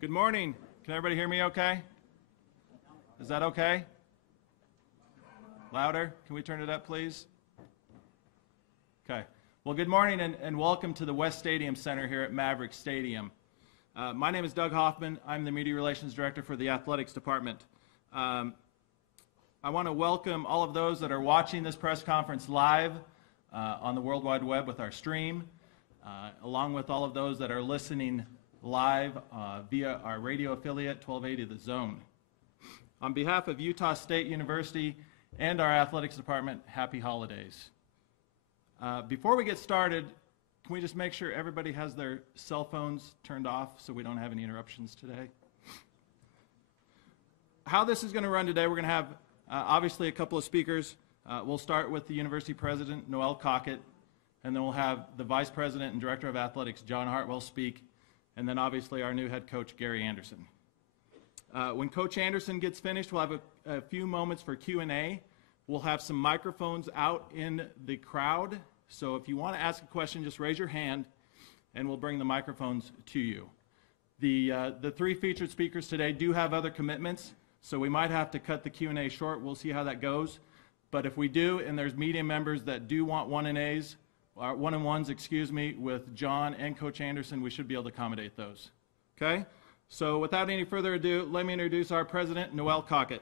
Good morning. Can everybody hear me okay? Is that okay? Louder? Can we turn it up, please? Okay. Well, good morning and welcome to the West Stadium Center here at Maverick Stadium. My name is Doug Hoffman. I'm the Media Relations Director for the Athletics Department. I want to welcome all of those that are watching this press conference live on the World Wide Web with our stream, along with all of those that are listening live via our radio affiliate, 1280 The Zone. On behalf of Utah State University and our Athletics Department, happy holidays. Before we get started, can we just make sure everybody has their cell phones turned off so we don't have any interruptions today? How this is going to run today, we're going to have obviously a couple of speakers. We'll start with the University President, Noel Cockett, and then we'll have the Vice President and Director of Athletics, John Hartwell, speak, and then obviously our new head coach, Gary Andersen. When Coach Andersen gets finished, we'll have a few moments for Q&A. We'll have some microphones out in the crowd, so if you want to ask a question, just raise your hand, and we'll bring the microphones to you. The three featured speakers today do have other commitments, so we might have to cut the Q&A short. We'll see how that goes. But if we do, and there's media members that do want one-on-ones, with John and Coach Andersen, we should be able to accommodate those. Okay? So without any further ado, let me introduce our president, Noel Cockett.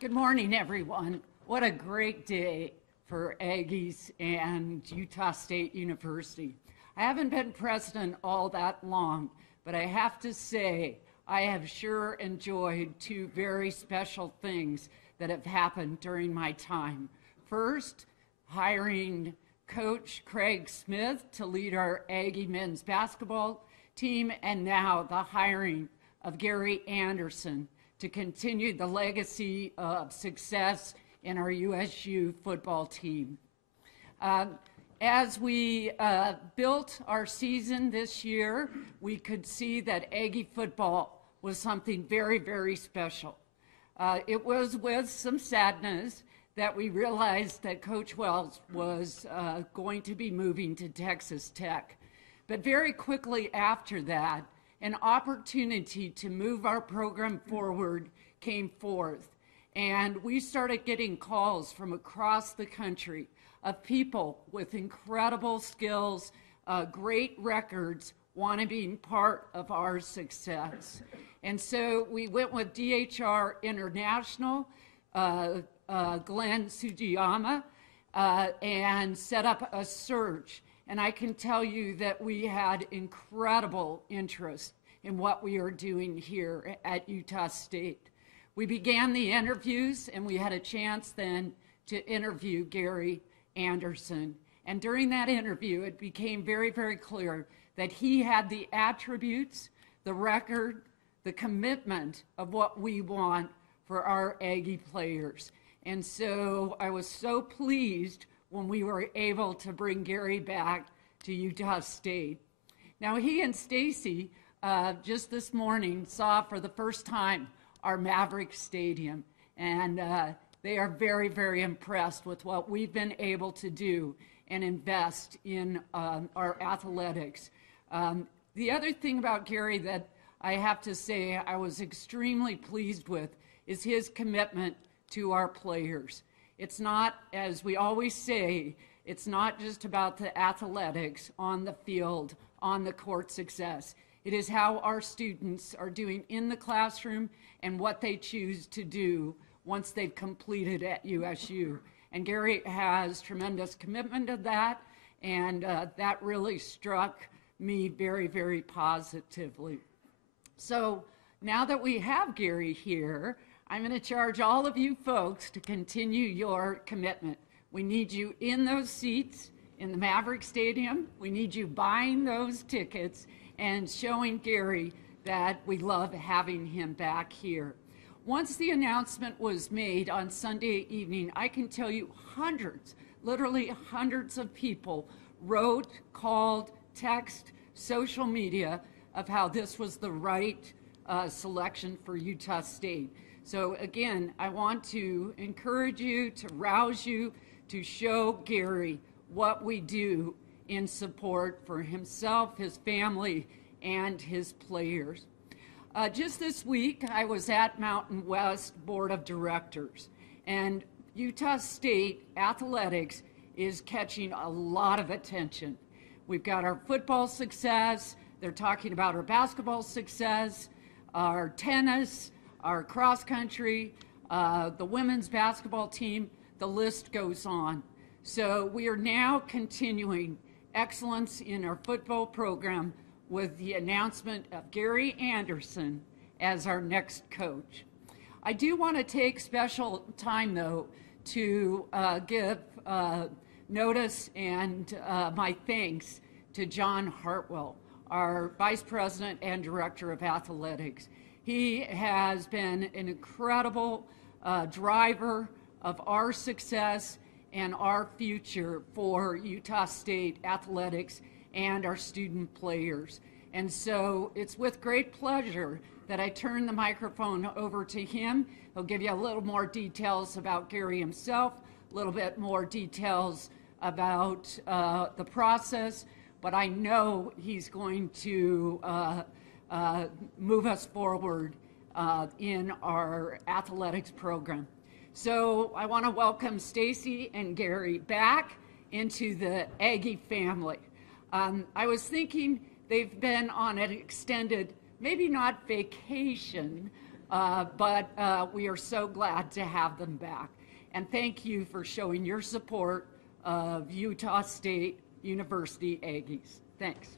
Good morning, everyone. What a great day for Aggies and Utah State University. I haven't been president all that long, but I have to say, I have sure enjoyed two very special things that have happened during my time. First, hiring Coach Craig Smith to lead our Aggie men's basketball team, and now the hiring of Gary Andersen to continue the legacy of success in our USU football team. As we built our season this year, we could see that Aggie football was something very, very special. It was with some sadness that we realized that Coach Wells was going to be moving to Texas Tech. But very quickly after that, an opportunity to move our program forward came forth. And we started getting calls from across the country of people with incredible skills, great records, want to be part of our success. And so we went with DHR International, Glenn Sugiyama, and set up a search. And I can tell you that we had incredible interest in what we are doing here at Utah State. We began the interviews, and we had a chance then to interview Gary Andersen. And during that interview, it became very, very clear that he had the attributes, the record, the commitment of what we want for our Aggie players. And so I was so pleased when we were able to bring Gary back to Utah State. Now, he and Stacy just this morning saw for the first time our Maverick Stadium, and they are very, very impressed with what we've been able to do and invest in our athletics. The other thing about Gary that I have to say I was extremely pleased with is his commitment to our players. It's not, as we always say, it's not just about the athletics on the field, on the court success. It is how our students are doing in the classroom and what they choose to do once they've completed at USU. And Gary has tremendous commitment to that, and that really struck me very, very positively. So now that we have Gary here, I'm going to charge all of you folks to continue your commitment. We need you in those seats in the Maverick Stadium. We need you buying those tickets and showing Gary that we love having him back here. Once the announcement was made on Sunday evening, I can tell you hundreds, literally hundreds of people wrote, called, text, social media of how this was the right selection for Utah State. So again, I want to encourage you, to rouse you to show Gary what we do in support for himself, his family, and his players. Just this week, I was at Mountain West Board of Directors, and Utah State athletics is catching a lot of attention. We've got our football success, they're talking about our basketball success, our tennis, our cross country, the women's basketball team, the list goes on. So we are now continuing excellence in our football program with the announcement of Gary Andersen as our next coach. I do want to take special time, though, to give notice and my thanks to John Hartwell, our Vice President and Director of Athletics. He has been an incredible driver of our success and our future for Utah State athletics and our student players. And so it's with great pleasure that I turn the microphone over to him. He'll give you a little more details about Gary himself, a little bit more details about the process, but I know he's going to move us forward in our athletics program. So I want to welcome Stacy and Gary back into the Aggie family. I was thinking they've been on an extended, maybe not vacation, but we are so glad to have them back. And thank you for showing your support of Utah State University Aggies. Thanks.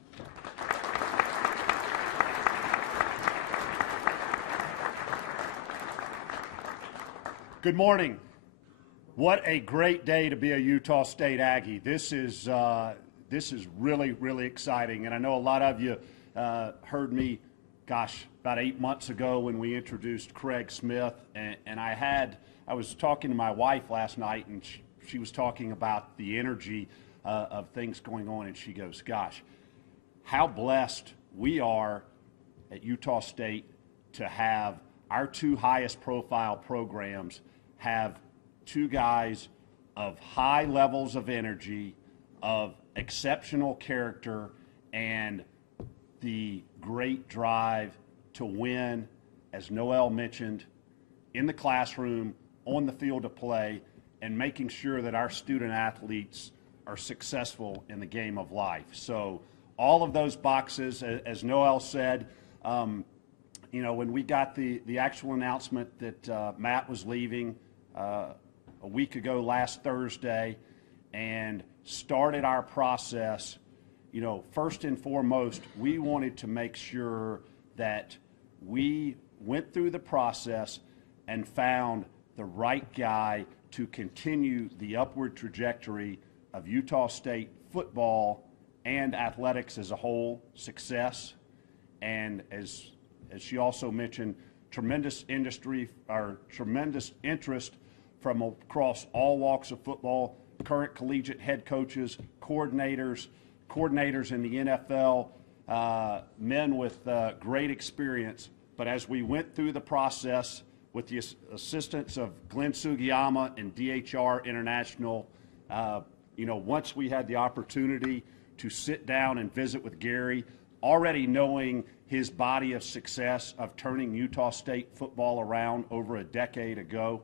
Good morning. What a great day to be a Utah State Aggie. This is really, really exciting. And I know a lot of you heard me, about 8 months ago when we introduced Craig Smith. And I was talking to my wife last night, and she was talking about the energy of things going on. And she goes, gosh, how blessed we are at Utah State to have our two highest profile programs have two guys of high levels of energy, of exceptional character, and the great drive to win, as Noel mentioned, in the classroom, on the field of play, and making sure that our student athletes are successful in the game of life. So all of those boxes, as Noel said, when we got the actual announcement that Matt was leaving a week ago last Thursday and started our process, first and foremost, we wanted to make sure that we went through the process and found the right guy to continue the upward trajectory of Utah State football and athletics as a whole success. And as she also mentioned, tremendous interest from across all walks of football, current collegiate head coaches, coordinators in the NFL, men with great experience. But as we went through the process with the assistance of Glenn Sugiyama and DHR International, once we had the opportunity to sit down and visit with Gary, already knowing his body of success of turning Utah State football around over a decade ago,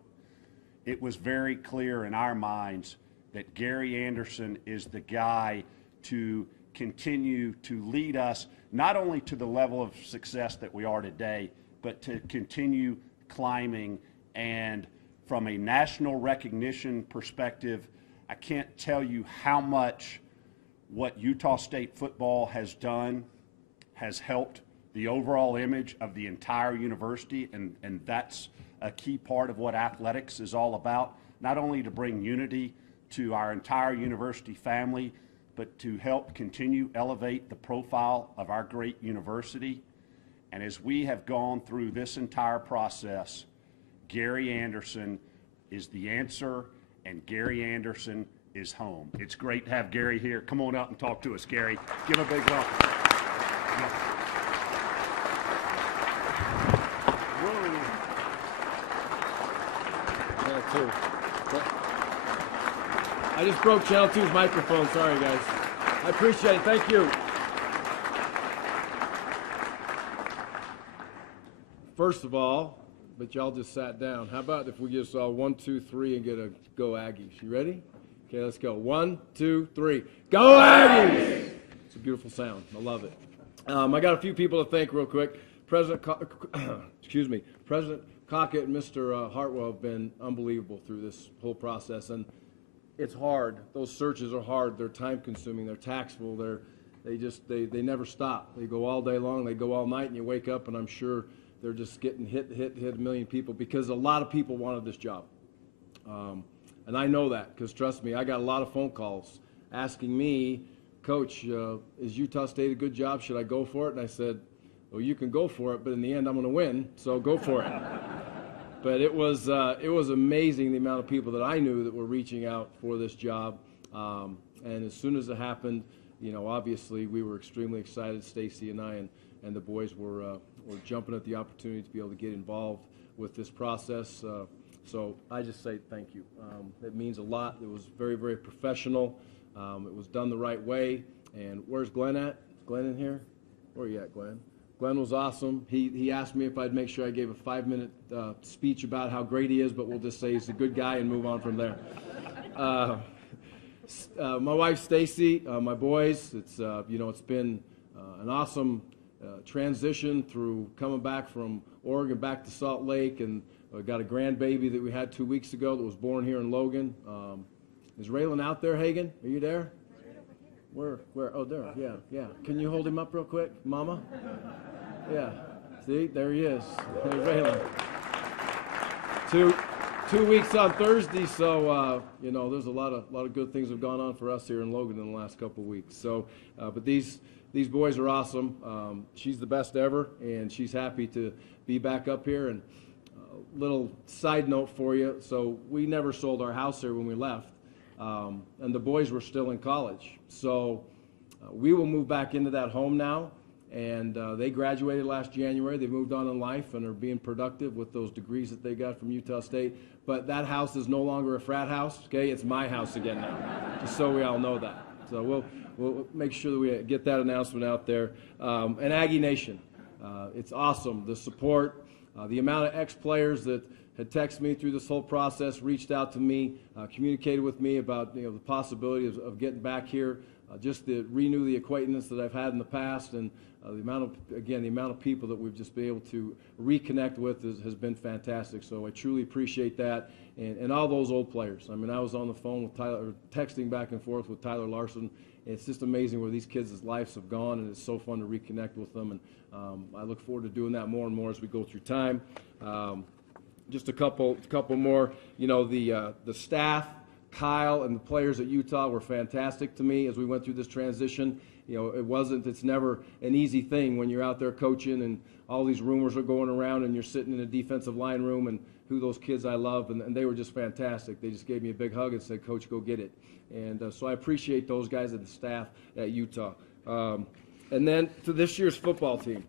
it was very clear in our minds that Gary Andersen is the guy to continue to lead us not only to the level of success that we are today, but to continue climbing. And from a national recognition perspective, I can't tell you how much what Utah State football has done has helped the overall image of the entire university, and that's a key part of what athletics is all about, not only to bring unity to our entire university family, but to help continue elevate the profile of our great university. And as we have gone through this entire process, Gary Andersen is the answer, and Gary Andersen is home. It's great to have Gary here. Come on up and talk to us, Gary. Give a big welcome. I just broke Channel 2's microphone. Sorry, guys. I appreciate it. Thank you. First of all, but y'all just sat down. How about if we just saw 1, 2, 3 and get a go Aggies? You ready? Okay, let's go. 1, 2, 3. Go Aggies! It's a beautiful sound. I love it. I got a few people to thank real quick. President Cockett and Mr. Hartwell have been unbelievable through this whole process, and it's hard. Those searches are hard. They're time-consuming. They're taxable. They never stop. They go all day long. They go all night, and you wake up, and I'm sure they're just getting hit a million people because a lot of people wanted this job. And I know that because, trust me, I got a lot of phone calls asking me, Coach, is Utah State a good job? Should I go for it? And I said, well, you can go for it, but in the end, I'm going to win, so go for it. But it was amazing the amount of people that I knew that were reaching out for this job. And as soon as it happened, you know, obviously we were extremely excited, Stacy and I, and the boys were jumping at the opportunity to be able to get involved with this process. So I just say thank you. It means a lot. It was very, very professional. It was done the right way. And where's Glenn at? Is Glenn in here? Where are you at, Glenn? Glenn was awesome. He asked me if I'd make sure I gave a 5-minute speech about how great he is, but we'll just say he's a good guy and move on from there. My wife Stacy, my boys, it's been an awesome transition through coming back from Oregon back to Salt Lake, and got a grandbaby that we had 2 weeks ago that was born here in Logan. Is Raylan out there, Hagan? Are you there? Where? Oh, there. Yeah. Can you hold him up real quick, Mama? Yeah. See, there he is. There's Raylan. 2 weeks on Thursday, so there's a lot of good things have gone on for us here in Logan in the last couple of weeks. So, but these boys are awesome. She's the best ever, and she's happy to be back up here. And little side note for you: so we never sold our house here when we left. And the boys were still in college. So we will move back into that home now, and they graduated last January. They moved on in life and are being productive with those degrees that they got from Utah State. But that house is no longer a frat house, okay? It's my house again now, just so we all know that. So we'll make sure that we get that announcement out there. And Aggie Nation, it's awesome, the support, the amount of ex-players that had texted me through this whole process, reached out to me, communicated with me about the possibility of getting back here, just to renew the acquaintance that I've had in the past, and the amount of people that we've just been able to reconnect with has been fantastic. So I truly appreciate that, and all those old players. I mean, I was on the phone with Tyler, or texting back and forth with Tyler Larson. It's just amazing where these kids' lives have gone, and it's so fun to reconnect with them. And I look forward to doing that more and more as we go through time. Just a couple more. The staff, Kyle, and the players at Utah were fantastic to me as we went through this transition. It's never an easy thing when you're out there coaching and all these rumors are going around and you're sitting in a defensive line room, and who those kids I love, and they were just fantastic. They just gave me a big hug and said, Coach, go get it. And so I appreciate those guys and the staff at Utah. And then to this year's football team.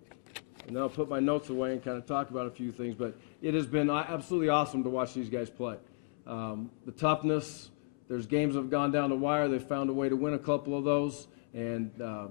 And then I'll put my notes away and kind of talk about a few things, but it has been absolutely awesome to watch these guys play. The toughness, there's games that have gone down the wire. They've found a way to win a couple of those, and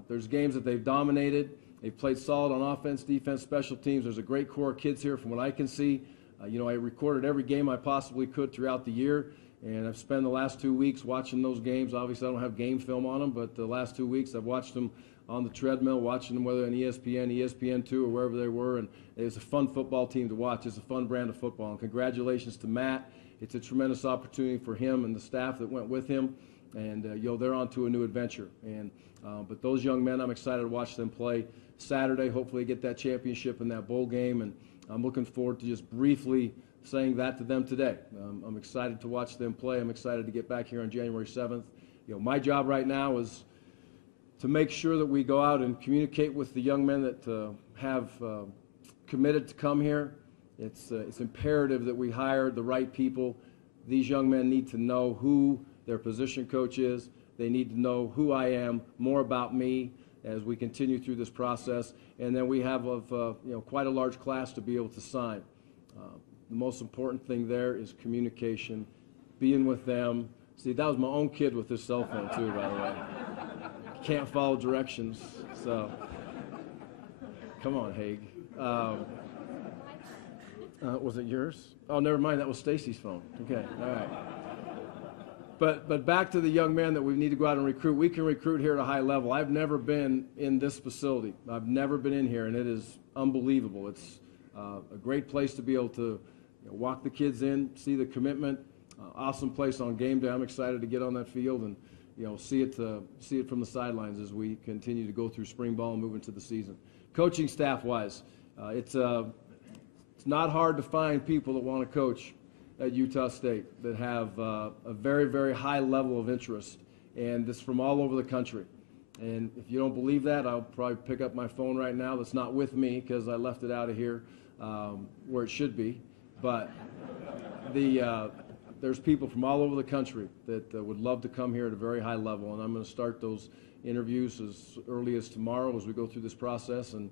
there's games that they've dominated. They've played solid on offense, defense, special teams. There's a great core of kids here from what I can see. I recorded every game I possibly could throughout the year, and I've spent the last 2 weeks watching those games. Obviously, I don't have game film on them, but the last 2 weeks I've watched them on the treadmill, watching them whether on ESPN, ESPN2, or wherever they were, and it's a fun football team to watch. It's a fun brand of football, and congratulations to Matt. It's a tremendous opportunity for him and the staff that went with him, and they're on to a new adventure. And but those young men, I'm excited to watch them play Saturday. Hopefully get that championship in that bowl game, and I'm looking forward to just briefly saying that to them today. I'm excited to watch them play. I'm excited to get back here on January 7th. My job right now is to make sure that we go out and communicate with the young men that have committed to come here. It's imperative that we hire the right people. These young men need to know who their position coach is. They need to know who I am, more about me as we continue through this process. And then we have quite a large class to be able to sign. The most important thing there is communication, being with them, See, that was my own kid with his cell phone too, by the way. Can't follow directions, so come on, Haig. Was it yours? Oh, never mind. That was Stacy's phone. Okay, all right. But back to the young man that we need to go out and recruit. We can recruit here at a high level. I've never been in this facility. I've never been in here, and it is unbelievable. It's a great place to be able to walk the kids in, see the commitment. Awesome place on game day. I'm excited to get on that field and see it from the sidelines as we continue to go through spring ball and move into the season. Coaching staff-wise, it's not hard to find people that want to coach at Utah State that have a very, very high level of interest, and it's from all over the country. And if you don't believe that, I'll probably pick up my phone right now. That's not with me because I left it out of here where it should be. But there's people from all over the country that would love to come here at a very high level, and I'm going to start those interviews as early as tomorrow as we go through this process and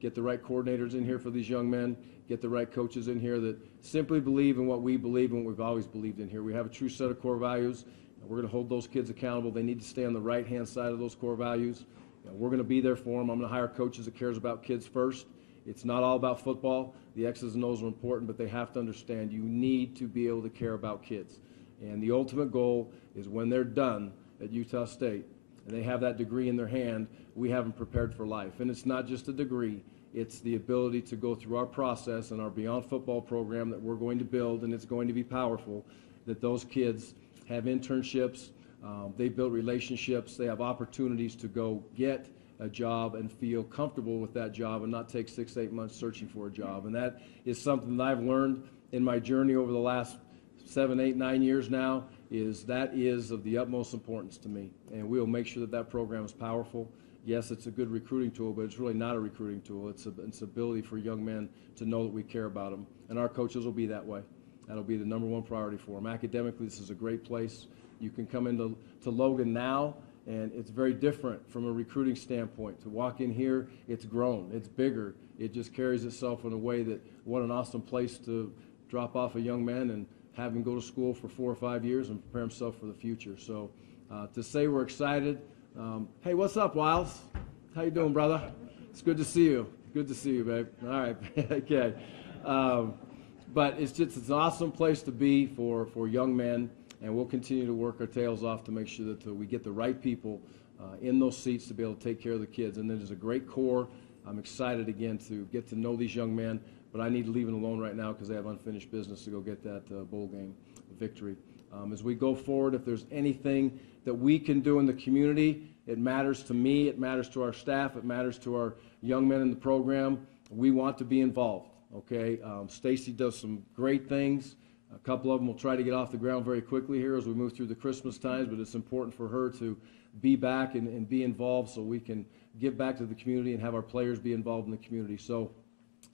get the right coordinators in here for these young men, get the right coaches in here that simply believe in what we believe and what we've always believed in here. We have a true set of core values. We're going to hold those kids accountable. They need to stay on the right-hand side of those core values. We're going to be there for them. I'm going to hire coaches that cares about kids first. It's not all about football. The X's and O's are important, but they have to understand you need to be able to care about kids. And the ultimate goal is when they're done at Utah State and they have that degree in their hand, we have them prepared for life. And it's not just a degree. It's the ability to go through our process and our Beyond Football program that we're going to build, and it's going to be powerful, that those kids have internships, they build relationships, they have opportunities to go get a job and feel comfortable with that job and not take 6 to 8 months searching for a job. And that is something that I've learned in my journey over the last 7, 8, 9 years now, is of the utmost importance to me. And we'll make sure that that program is powerful. Yes, it's a good recruiting tool, but it's really not a recruiting tool. It's ability for young men to know that we care about them. And our coaches will be that way. That'll be the number one priority for them. Academically, this is a great place. You can come into Logan now, and it's very different from a recruiting standpoint. To walk in here, it's grown, it's bigger. It just carries itself in a way that, what an awesome place to drop off a young man and have him go to school for 4 or 5 years and prepare himself for the future. So to say we're excited. Hey, what's up, Wiles? How you doing, brother? It's good to see you. Good to see you, babe. All right, okay. But it's an awesome place to be for young men, and we'll continue to work our tails off to make sure that we get the right people in those seats to be able to take care of the kids. And there's a great core. I'm excited again to get to know these young men, but I need to leave them alone right now because they have unfinished business to go get that bowl game victory. As we go forward, if there's anything that we can do in the community, it matters to me, it matters to our staff, it matters to our young men in the program. We want to be involved, okay? Stacy does some great things. A couple of them will try to get off the ground very quickly here as we move through the Christmas times, but it's important for her to be back and be involved so we can give back to the community and have our players be involved in the community. So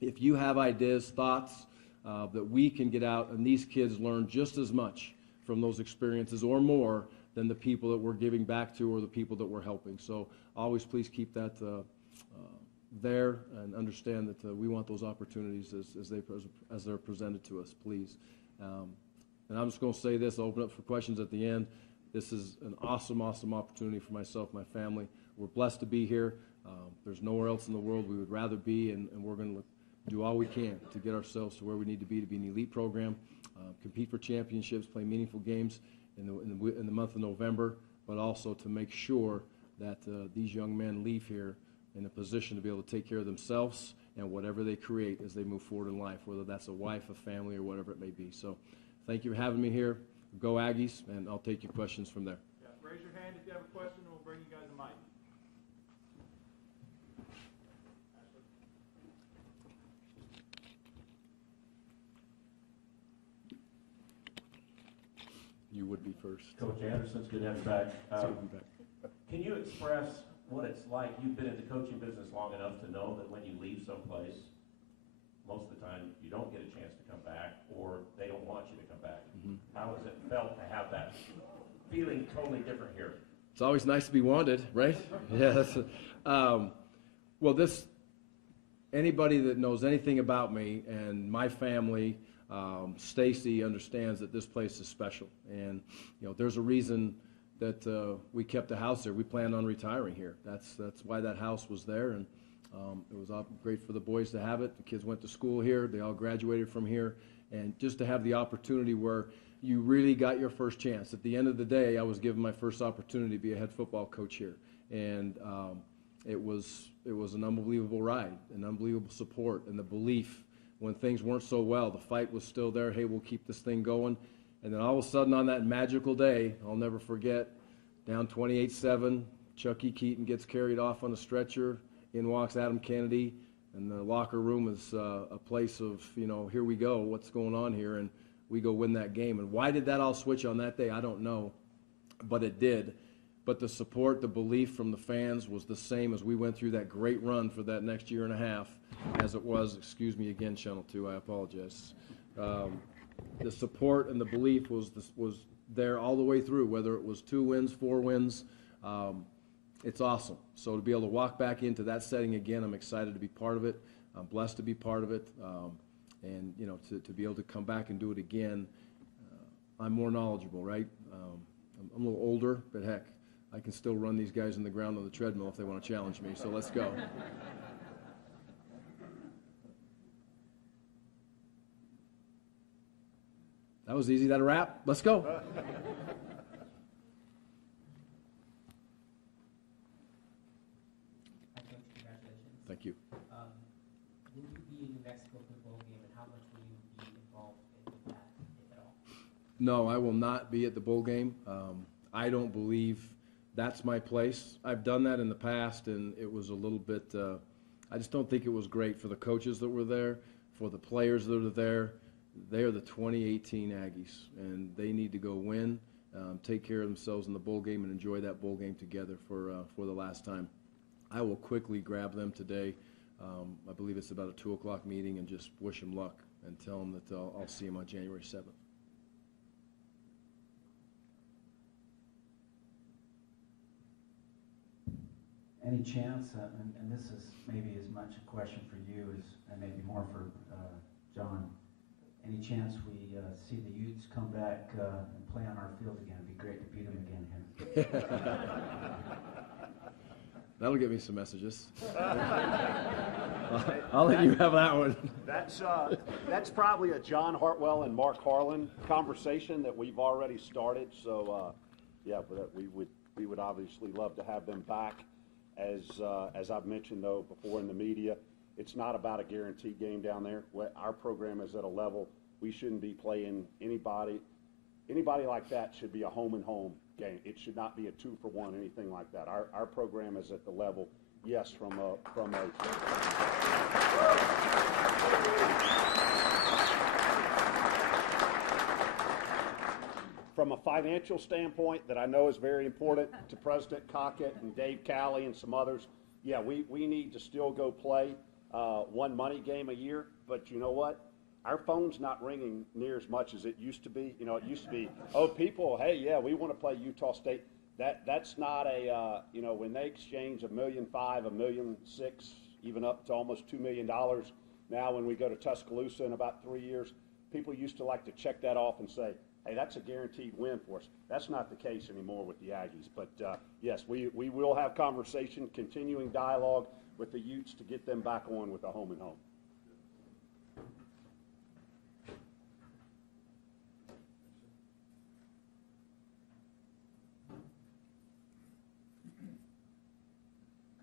if you have ideas, thoughts that we can get out and these kids learn just as much from those experiences or more than the people that we're giving back to or the people that we're helping. So always please keep that there and understand that we want those opportunities as they're presented to us, please. And I'm just going to say this, I'll open up for questions at the end. This is an awesome, awesome opportunity for myself, my family. We're blessed to be here. There's nowhere else in the world we would rather be, and we're going to do all we can to get ourselves to where we need to be an elite program, compete for championships, play meaningful games in the month of November, but also to make sure that these young men leave here in a position to be able to take care of themselves and whatever they create as they move forward in life, whether that's a wife, a family, or whatever it may be. So thank you for having me here. Go Aggies, and I'll take your questions from there. Yeah, raise your hand if you have a question, and we'll bring you guys a mic. You would be first. Coach Andersen, it's good to have you back. Can you express what it's like? You've been in the coaching business long enough to know that when you leave someplace, most of the time you don't get a chance to come back, or they don't want you to come back. Mm-hmm. How has it felt to have that feeling totally different here? It's always nice to be wanted, right? Yes. Well, anybody that knows anything about me and my family, Stacy understands that this place is special, and there's a reason that we kept the house there. We planned on retiring here. That's why that house was there, and it was great for the boys to have it. The kids went to school here. They all graduated from here, and just to have the opportunity where you really got your first chance. At the end of the day, I was given my first opportunity to be a head football coach here, and it was an unbelievable ride, an unbelievable support, and the belief when things weren't so well. The fight was still there. Hey, we'll keep this thing going. And then all of a sudden on that magical day, I'll never forget, down 28-7, Chucky Keaton gets carried off on a stretcher. In walks Adam Kennedy, and the locker room is a place of, here we go, what's going on here, and we go win that game. And why did that all switch on that day? I don't know, but it did. But the support, the belief from the fans was the same as we went through that great run for that next year and a half, as it was, excuse me again, Channel 2, I apologize. The support and the belief was there all the way through, whether it was 2 wins, 4 wins. It's awesome. So to be able to walk back into that setting again, I'm excited to be part of it. I'm blessed to be part of it. And, to be able to come back and do it again, I'm more knowledgeable, right? I'm a little older, but heck, I can still run these guys in the ground on the treadmill if they want to challenge me, so let's go. That was easy. That a wrap? Let's go. Thank you. Will you be in New Mexico for the bowl game, and how much will you be involved in that, if at all? No, I will not be at the bowl game. I don't believe that's my place. I've done that in the past, and it was a little bit, I just don't think it was great for the coaches that were there, for the players that are there. They are the 2018 Aggies, and they need to go win, take care of themselves in the bowl game, and enjoy that bowl game together for the last time. I will quickly grab them today. I believe it's about a 2 o'clock meeting, and just wish them luck and tell them that I'll see them on January 7th. Any chance, and this is maybe as much a question for you as, and maybe more for John, any chance we see the Utes come back and play on our field again? It'd be great to beat them again here. That'll get me some messages. I'll let you have that one. That's probably a John Hartwell and Mark Harlan conversation that we've already started. So yeah, but we would obviously love to have them back. As I've mentioned though before in the media, it's not about a guaranteed game down there. Our program is at a level we shouldn't be playing anybody. Anybody like that should be a home and home game. It should not be a 2-for-1, anything like that. Our program is at the level, yes, from a financial standpoint that I know is very important to President Cockett and Dave Calley and some others. Yeah, we need to still go play one money game a year, but you know what? Our phone's not ringing near as much as it used to be. It used to be, oh, people, hey, yeah, we want to play Utah State. That's not a, when they exchange $1.5 million, $1.6 million, even up to almost $2 million. Now when we go to Tuscaloosa in about 3 years, people used to like to check that off and say, hey, that's a guaranteed win for us. That's not the case anymore with the Aggies. But yes, we will have conversation, continuing dialogue with the Utes to get them back on with a home and home.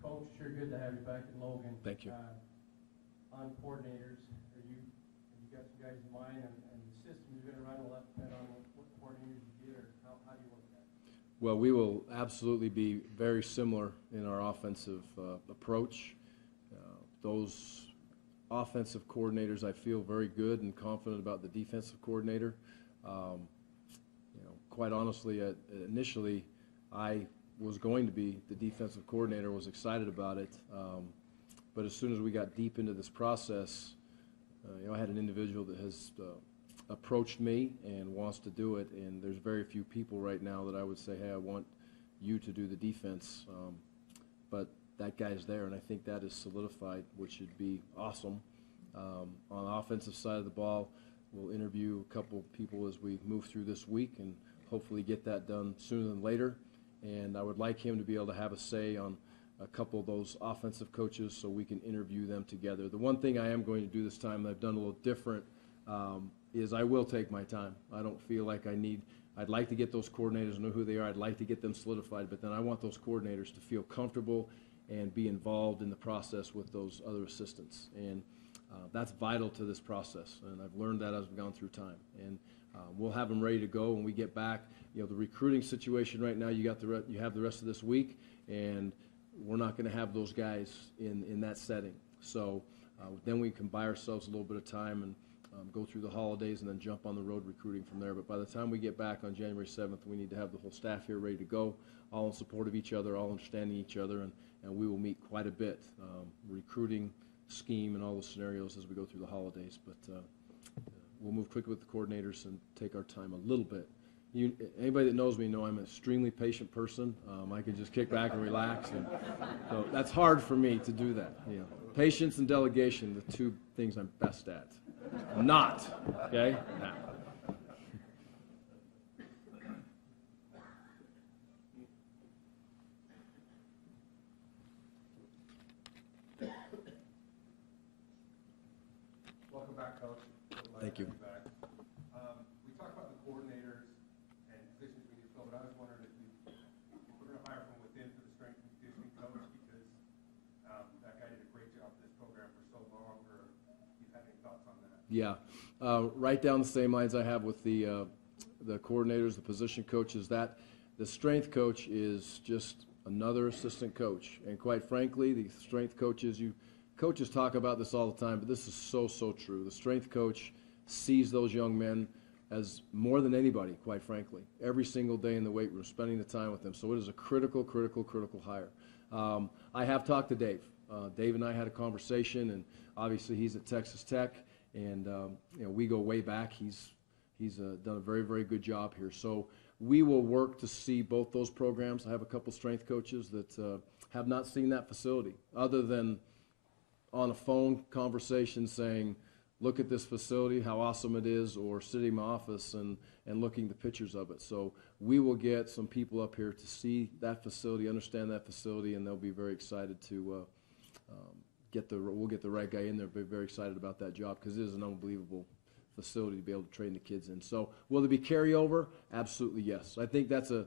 Coach, sure good to have you back in Logan. Thank you. On coordinators, have you got some guys in mind and the system you're going to run? Will that depend on what coordinators you get, or how do you look at that? Well, we will absolutely be very similar in our offensive approach. Those offensive coordinators, I feel very good and confident about the defensive coordinator. Quite honestly, initially, I was going to be the defensive coordinator, was excited about it. But as soon as we got deep into this process, I had an individual that has approached me and wants to do it, and there's very few people right now that I would say, hey, I want you to do the defense. But that guy's there, and I think that is solidified, which should be awesome. On the offensive side of the ball, We'll interview a couple people as we move through this week and hopefully get that done sooner than later. And I would like him to be able to have a say on a couple of those offensive coaches so we can interview them together. The one thing I am going to do this time that I've done a little different is I will take my time. I don't feel like I'd like to get those coordinators, know who they are. I'd like to get them solidified, but then I want those coordinators to feel comfortable and be involved in the process with those other assistants. And that's vital to this process, and I've learned that as we've gone through time. And we'll have them ready to go when we get back. You know, the recruiting situation right now, you have the rest of this week, and we're not going to have those guys in that setting. So then we can buy ourselves a little bit of time and go through the holidays and then jump on the road recruiting from there. But by the time we get back on January 7th, we need to have the whole staff here ready to go, all in support of each other, all understanding each other, and we will meet quite a bit, recruiting, scheme, and all the scenarios as we go through the holidays. But we'll move quickly with the coordinators and take our time a little bit. Anybody that knows me know I'm an extremely patient person. I can just kick back and relax, and so that's hard for me to do that. You know, patience and delegation, the two things I'm best at. Not, okay? Nah. Welcome back, Coach. Thank you. We talked about the coordinators and positions we need to fill, but I was wondering if we're going to hire from within for the strength and conditioning coach, because that guy did a great job with this program for so long, or if you've had any thoughts on that? Yeah, right down the same lines I have with the coordinators, the position coaches. That the strength coach is just another assistant coach, and quite frankly, the strength coaches, coaches talk about this all the time, but this is so true. The strength coach sees those young men as more than anybody, quite frankly, every single day in the weight room, spending the time with them. So it is a critical hire. I have talked to Dave. Dave and I had a conversation, and obviously he's at Texas Tech. And we go way back. He's done a very good job here. So we will work to see both those programs. I have a couple strength coaches that have not seen that facility, other than on a phone conversation saying, "Look at this facility, how awesome it is," or sitting in my office and looking at the pictures of it. So we will get some people up here to see that facility, understand that facility, and they'll be very excited to. We'll get the right guy in there. Be very excited about that job because it is an unbelievable facility to be able to train the kids in. So will there be carryover? Absolutely yes. I think that's a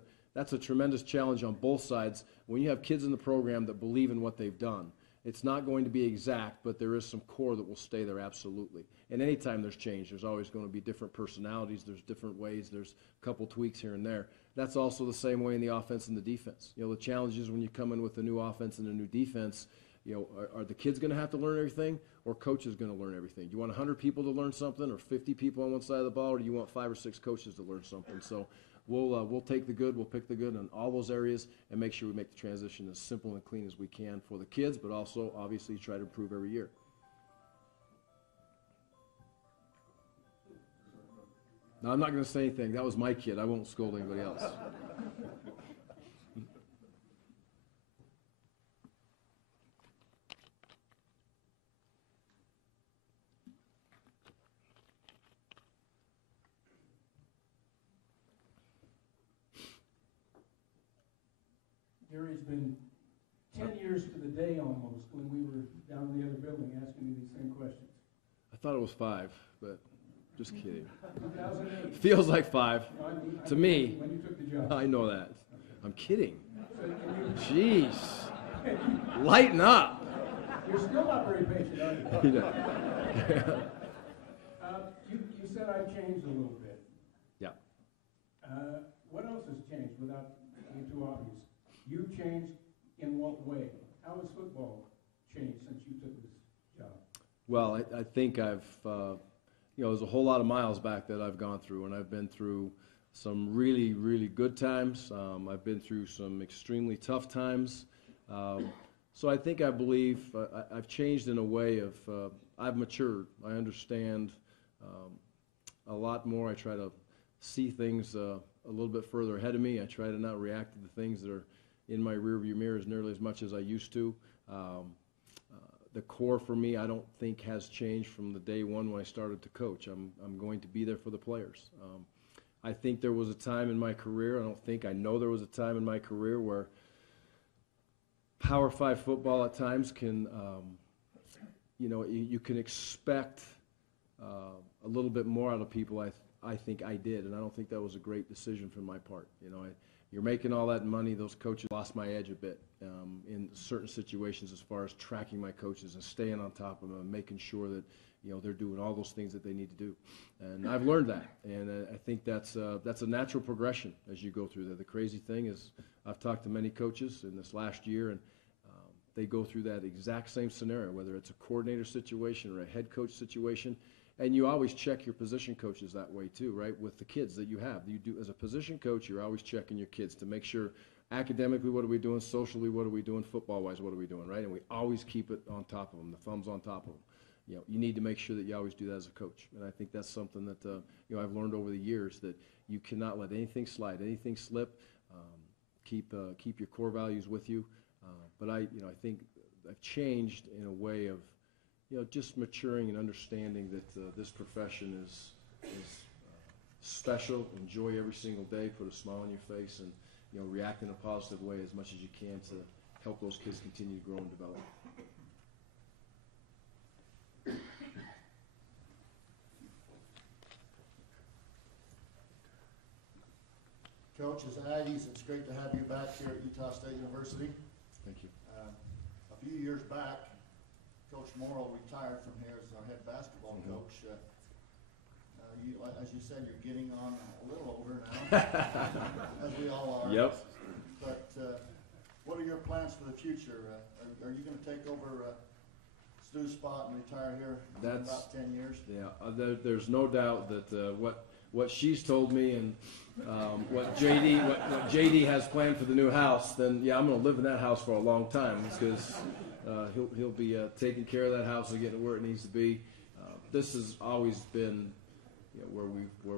tremendous challenge on both sides. When you have kids in the program that believe in what they've done, it's not going to be exact, but there is some core that will stay there absolutely. And anytime there's change, there's always going to be different personalities. There's different ways. There's a couple tweaks here and there. That's also the same way in the offense and the defense. You know, the challenge is when you come in with a new offense and a new defense. You know, are the kids going to have to learn everything, or coach is going to learn everything? Do you want 100 people to learn something, or 50 people on one side of the ball, or do you want 5 or 6 coaches to learn something? So we'll take the good, we'll pick the good in all those areas, and make sure we make the transition as simple and clean as we can for the kids, but also obviously try to improve every year. Now, I'm not going to say anything. That was my kid. I won't scold anybody else. Gary's been 10 years to the day almost when we were down in the other building asking you these same questions. I thought it was 5, but just kidding. 2008. Feels like 5 to me. When you took the job. I know that. I'm kidding. So can you, Jeez. Lighten up. you're still not very patient, are you? You said I've changed a little bit. Yeah. What else has changed without being too obvious? You've changed in what way? How has football changed since you took this job? Well, I think I've, there's a whole lot of miles back that I've gone through, and I've been through some really good times. I've been through some extremely tough times. So I think I believe I've changed in a way of, I've matured. I understand a lot more. I try to see things a little bit further ahead of me. I try to not react to the things that are in my rearview mirror as nearly as much as I used to. the core for me, I don't think has changed from the day one when I started to coach. I'm going to be there for the players. I think there was a time in my career, I know there was a time in my career where Power 5 football at times can, you can expect a little bit more out of people. I think I did, and I don't think that was a great decision from my part. You're making all that money. Those coaches lost my edge a bit in certain situations as far as tracking my coaches and staying on top of them and making sure that they're doing all those things that they need to do. And I've learned that, and I think that's a natural progression as you go through that. The crazy thing is I've talked to many coaches in this last year, and they go through that exact same scenario, whether it's a coordinator situation or a head coach situation. And you always check your position coaches that way too, right? With the kids that you have. You do, as a position coach, you're always checking your kids to make sure academically what are we doing, socially what are we doing, football-wise what are we doing, right? And we always keep it on top of them, the thumbs on top of them. You need to make sure that you always do that as a coach. And I think that's something that I've learned over the years, that you cannot let anything slide, anything slip. Keep your core values with you. But I think I've changed in a way of just maturing and understanding that this profession is special. Enjoy every single day. Put a smile on your face, and react in a positive way as much as you can to help those kids continue to grow and develop. Coach, as Aggies, it's great to have you back here at Utah State University. Thank you. A few years back, Coach Morrill retired from here as our head basketball coach. As you said, you're getting on a little older now, as we all are. Yep. But what are your plans for the future? Are you going to take over Stu's spot and retire here in about 10 years? Yeah, there's no doubt that what she's told me and what JD has planned for the new house, then yeah, I'm going to live in that house for a long time, because he'll be taking care of that house and getting it where it needs to be. This has always been where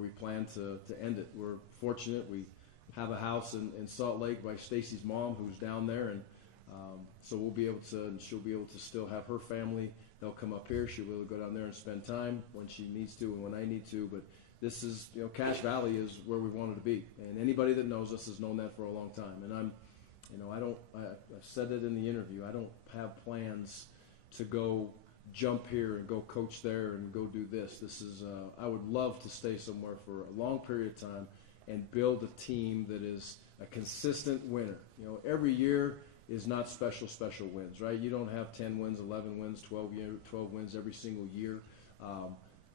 we plan to end it. We're fortunate. We have a house in Salt Lake by Stacy's mom, who's down there, and so we'll be able to, and she'll be able to still have her family. They'll come up here. She'll be able to go down there and spend time when she needs to and when I need to. But this is, Cache Valley is where we wanted to be, and anybody that knows us has known that for a long time. And I've said it in the interview. I don't have plans to go jump here and go coach there and go do this. This is, I would love to stay somewhere for a long period of time and build a team that is a consistent winner. Every year is not special wins, right? You don't have 10 wins, 11 wins, 12 wins every single year.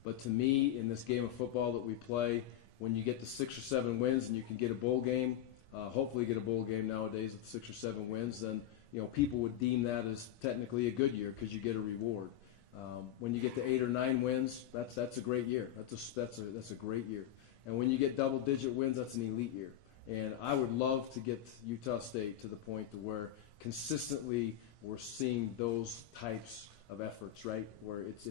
But to me, in this game of football that we play, when you get to 6 or 7 wins and you can get a bowl game, hopefully get a bowl game nowadays with 6 or 7 wins, then people would deem that as technically a good year because you get a reward. When you get to 8 or 9 wins, that's a great year. That's a great year. And when you get double-digit wins, that's an elite year. And I would love to get Utah State to the point to where consistently we're seeing those types of efforts, right? Where it's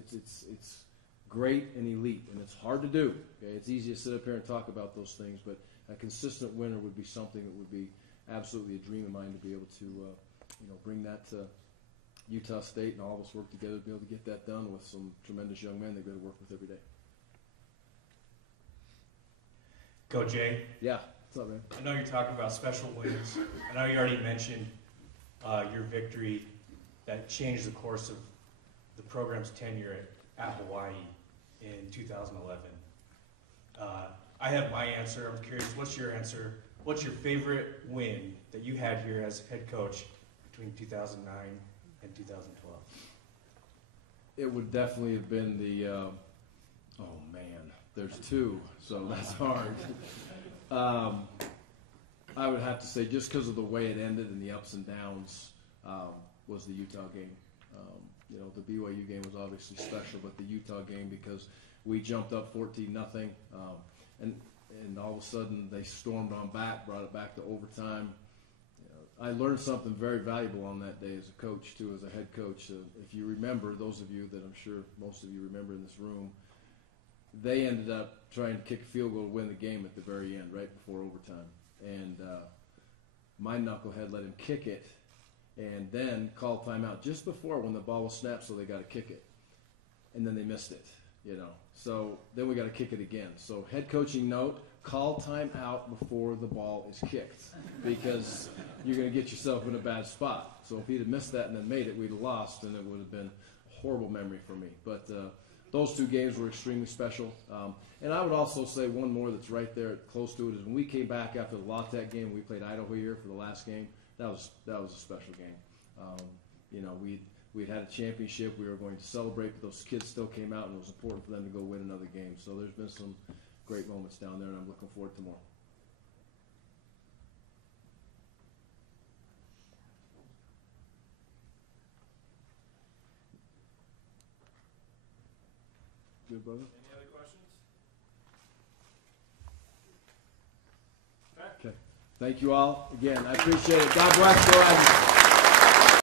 great and elite, and it's hard to do. Okay? It's easy to sit up here and talk about those things, but a consistent winner would be something that would be absolutely a dream of mine to be able to, bring that to Utah State, and all of us work together to be able to get that done with some tremendous young men that go to work with every day. Coach Jay. Yeah, what's up, man? I know you're talking about special wins. I know you already mentioned your victory that changed the course of the program's tenure at Hawaii in 2011. I have my answer. I'm curious, what's your answer? What's your favorite win that you had here as head coach between 2009 and 2012? It would definitely have been the, oh man, there's 2, so that's hard. I would have to say, just because of the way it ended and the ups and downs, was the Utah game. The BYU game was obviously special, but the Utah game, because we jumped up 14-0, and all of a sudden they stormed on back, brought it back to overtime. I learned something very valuable on that day as a coach, too, as a head coach. If you remember, those of you that I'm sure most of you remember in this room, they ended up trying to kick a field goal to win the game at the very end, right before overtime. And my knucklehead let him kick it, and then called timeout just before when the ball was snapped, so they got to kick it, and then they missed it. So then we got to kick it again. So head coaching note: call timeout before the ball is kicked, because you're going to get yourself in a bad spot. So if he'd have missed that and then made it, we'd have lost, and it would have been a horrible memory for me. But those two games were extremely special. And I would also say one more that's right there close to it is when we came back after the La Tech game. We played Idaho here for the last game. That was a special game. We'd had a championship. We were going to celebrate, but those kids still came out, and it was important for them to go win another game. So there's been some great moments down there, and I'm looking forward to more. Good, brother. Any other questions? Okay. Thank you all. Again, I appreciate it. God bless. Go Aggies.